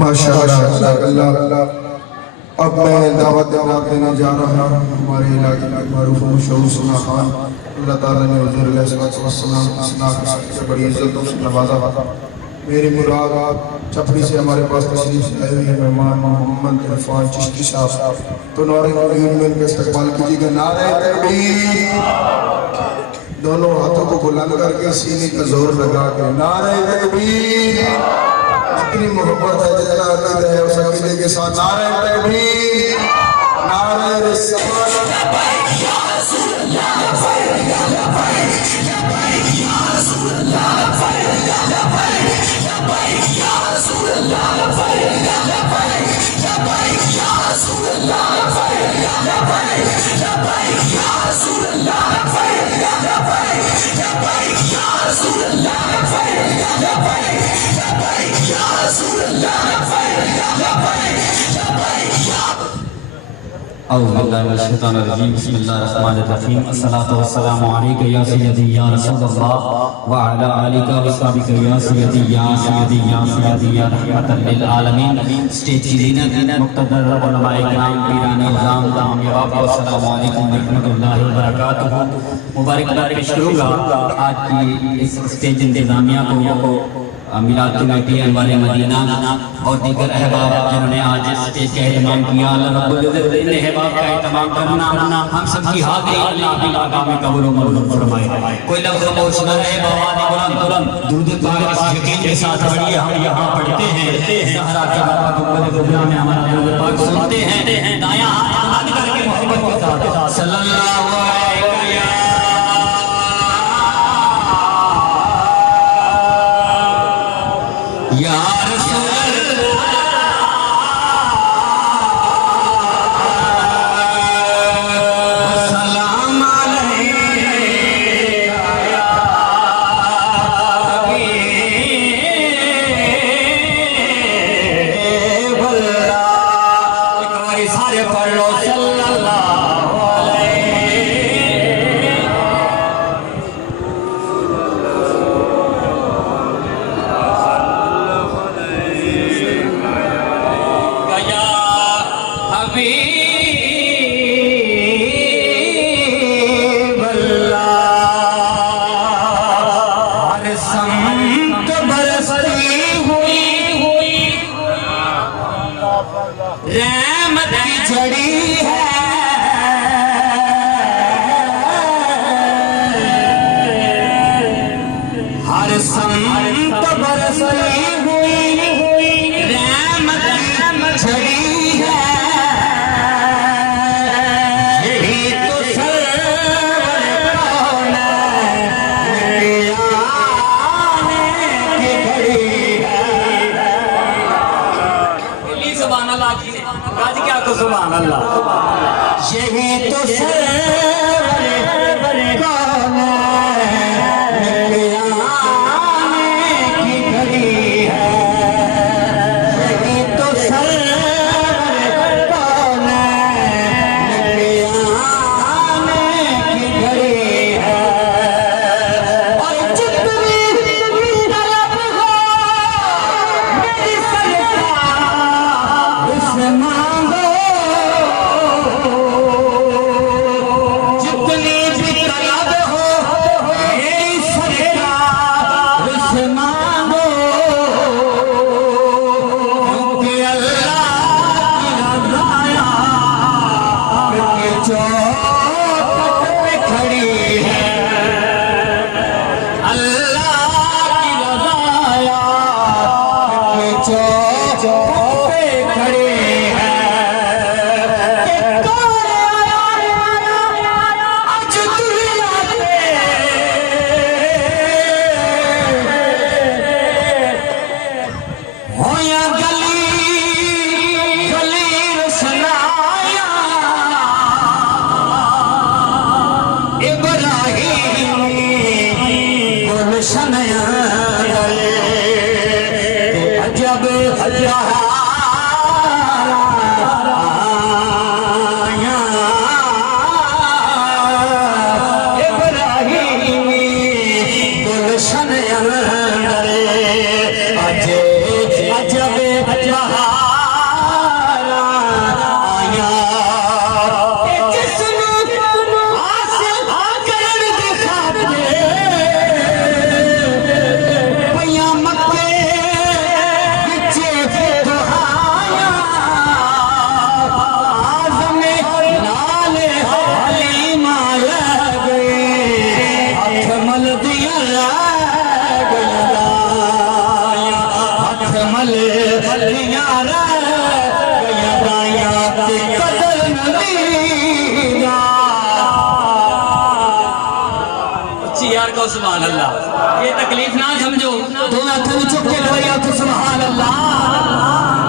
माशाअल्लाह। अब मैं दावत देने जा रहा हूँ हमारे इलाके में मारूफ मशहूर सुना खान, अल्लाह ताला ने हुज़ूर अलैहिस्सलाम बड़ी इज्जतों से नवाजा। मेरी मुराद छपरी से हमारे पास तशरीफ आए हुए मेहमान मोहम्मद इरफान चिश्ती साहब, तो नारे तकबीर में इनका इस्तकबाल कीजिएगा। नारे तकबीर, दोनों हाथों को बुलंद करके सीने का जोर लगा के नारे तकबीर। जितनी मोहब्बत है, जितना अकीदा है, उस अकीदे के साथ नारे तकबीर, नारे रिसालत। बिस्मिल्लाहिर्रहमानिर्रहीम। अस्सलातु वस्सलामु अलैका या सय्यदी या रसूलल्लाह व अला आलिका व अस्हाबिका या सय्यदी या सय्यदी या सय्यदी या रहमतल लिल आलमीन। स्टेज की ज़ीनत मुक़द्दर उलमाए किराम पीराने इज़ाम दाम यवाब, अस्सलामु अलैकुम व रहमतुल्लाहि व बरकातुहू। मुबारकबाद पेश करूँगा आज की इस स्टेज इंतज़ामिया को, मिलाद कमेटी वाले मदीना और दीगर अहबाब जिन्होंने आज स्टेज का एहतमाम किया। अल्लाह रब्बुल इज़्ज़त इन अहबाब का एहतमाम करना हम सबकी हाज़िरी अल्लाह की बारगाह में कबूल व मंजूर फरमाए। कोई लफ्ज़ खामोश न रहे, बुलंद दुरूद पाक यकीन के साथ पढ़िए। हम यहाँ पढ़ते हैं ज़हरा के बाबा गुंबद कुबरा में हमारा दुरूद पाक सुनते हैं, दायां हाथ बुलंद करके मोहब्बत के साथ सल्लल्लाहु अलैहि या रहमत की झड़ी है, हर संत बरसती हुई रहमत की झड़ी है। यही तो सरवर कौन की घड़ी है। सुभान अल्लाह की आज क्या तो सुभान अल्लाह। यही तो सरवर कौन की घड़ी है। यही तो सरवर कौन की घड़ी है। और जितनी तलब हो मेरी सरकार उससे मांगो, जितनी भी तलब हो मेरी सरकार उससे मांगो, क्योंकि अल्लाह की रज़ाया के चौखट पे खड़ी है। अल्लाह की रज़ाया के चौखट पे खड़ी है। कि कौन आया आज दुनिया पे, हो या गली गली रसनाया इब्राहिम गुलशन गले अजब इब्राहिम गुलशन गले अजय अजब बहारा आया जिसने हासिल करन दी खातिर पैया मक्के विच दुहाया आज़मे नाल हलीमा लग गए हथ मल दिया यार को सुभान अल्लाह ये तकलीफ ना समझो दो हाथ चुक के गया तो सुभान अल्लाह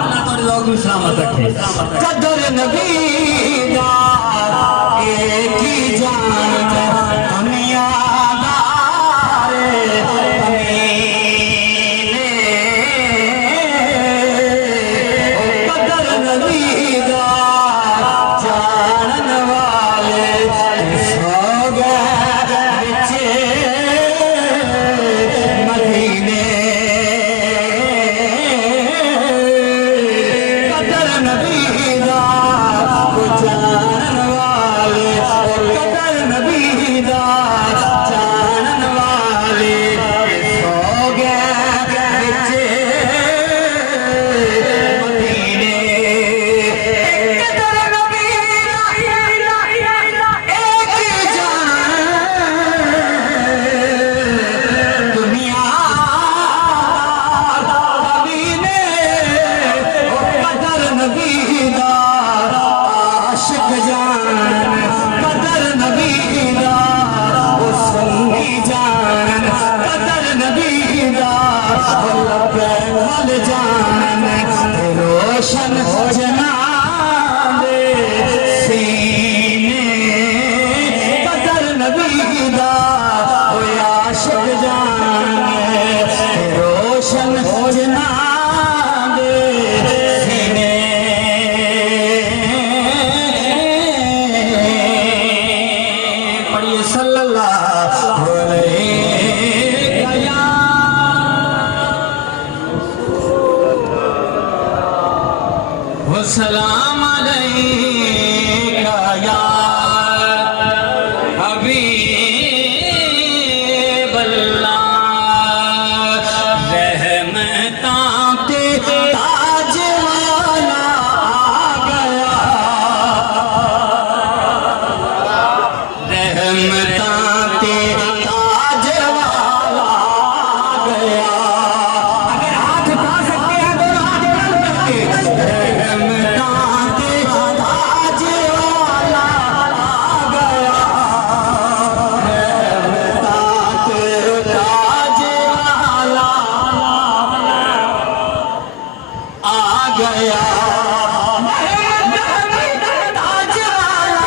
अल्लाह तो लोग भी सलामत रखे कदर नबी दा एक ही जान हमें याद कदर नबी दा जानन वाले सो गए मदीने कदर नबी दा जानन वाले कदर नबी दा जानन वाले सो गए मदीने कदर नबी एक जान दुनिया नबी ने कदर नबी दा आशिक जान कदर नबी दा सुन्नी जान कदर नबी दा वल जान रोशन जनाब सीने कदर नबी दा आशिक जान रोशन जनाब सीने पढ़िए सल्लल्लाहु अलैहि वसल्लम अलैका या हबीब अल्लाह रहमतां के ताज वाला आ गया रहमतां के ताज वाला आ गया अगर हाथ उठा सकते हैं तो हाथ उठा सकते रहमतां के ताज वाला आ गया रहमतां के ताज वाला आ गया ताज वाला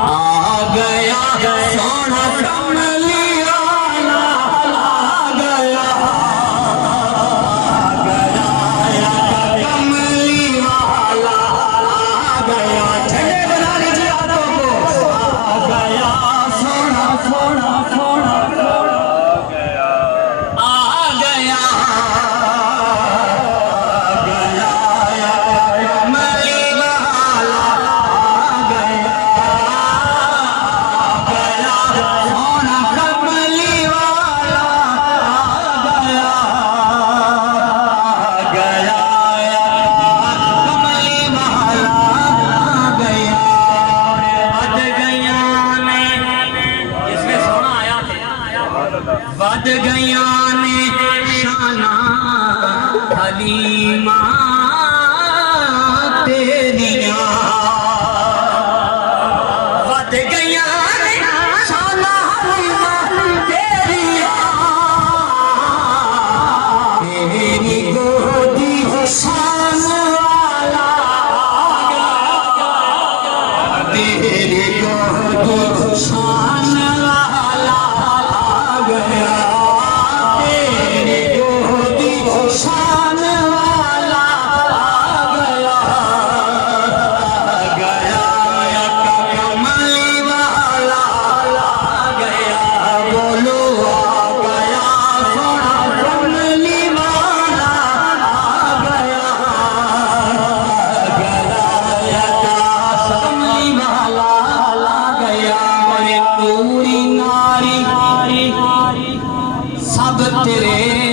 आ गया सोना कमली वाला आ गया कमली वाला आ गया ठंडे बना लीजिए हाथों को आ गया सोना सोना सोना आ गया कमली वाला आ गया सोना कमली वाला आ गया कमली वाला आ गया बद गया ने इसमें सोना आया बद गया ने शाना हलीमा तेरिया बद गया ने शाना हलीमा तेरिया तेरी गोदी शान वाला तेरी गोदी शान वाला आ गया तेरी गोदी शान वाला सब तेरे